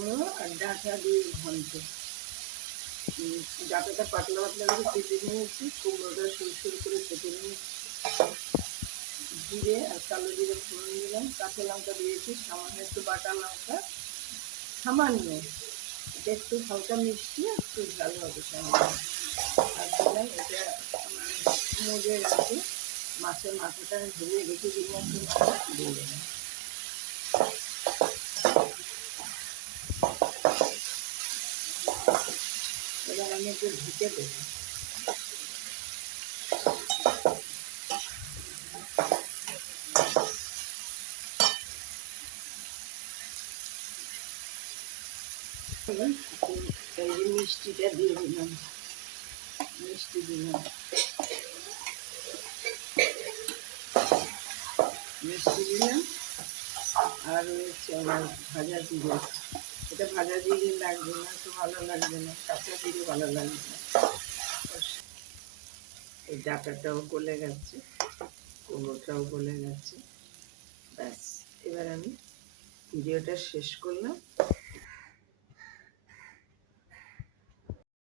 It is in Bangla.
কুমড়ো আর ডাঁটা দিয়ে ঘন্ট। ডাঁটাটা পাতলা পাতলা করে কেটে নিয়েছি, কুমড়োটা সরু সরু করে কেটে নিয়েছি। জিরে আর কালো জিরে ফোড়ন দিলাম, কাঁচা লঙ্কা দিয়েছি, সামান্য একটু বাটা লঙ্কা, সামান্য, এটা একটু হালকা মিষ্টি একটু ঝাল হবে সামান্য। আর দিলাম এটা আমার মুগের আছে, মাছের মাথাটা ধুয়ে রেখে দিলাম, একটু মাথা দিয়ে দিলাম। এবার আমি একটু ঢেকে দেবো। এই যে মিষ্টিটা দিয়ে দিলাম, মিষ্টি দিলাম, মিষ্টি দিলাম। আর রয়েছে আমার ভাজা জিরে, এটা ভাজা জিরে লাগবে না তো ভালো লাগবে না, কাঁচা জিরে ভালো লাগবে না। এই ডাঁটাটাও গলে গেছে, কুমড়োটাও গলে গেছে। ব্যাস, এবার আমি ভিডিওটা শেষ করলাম।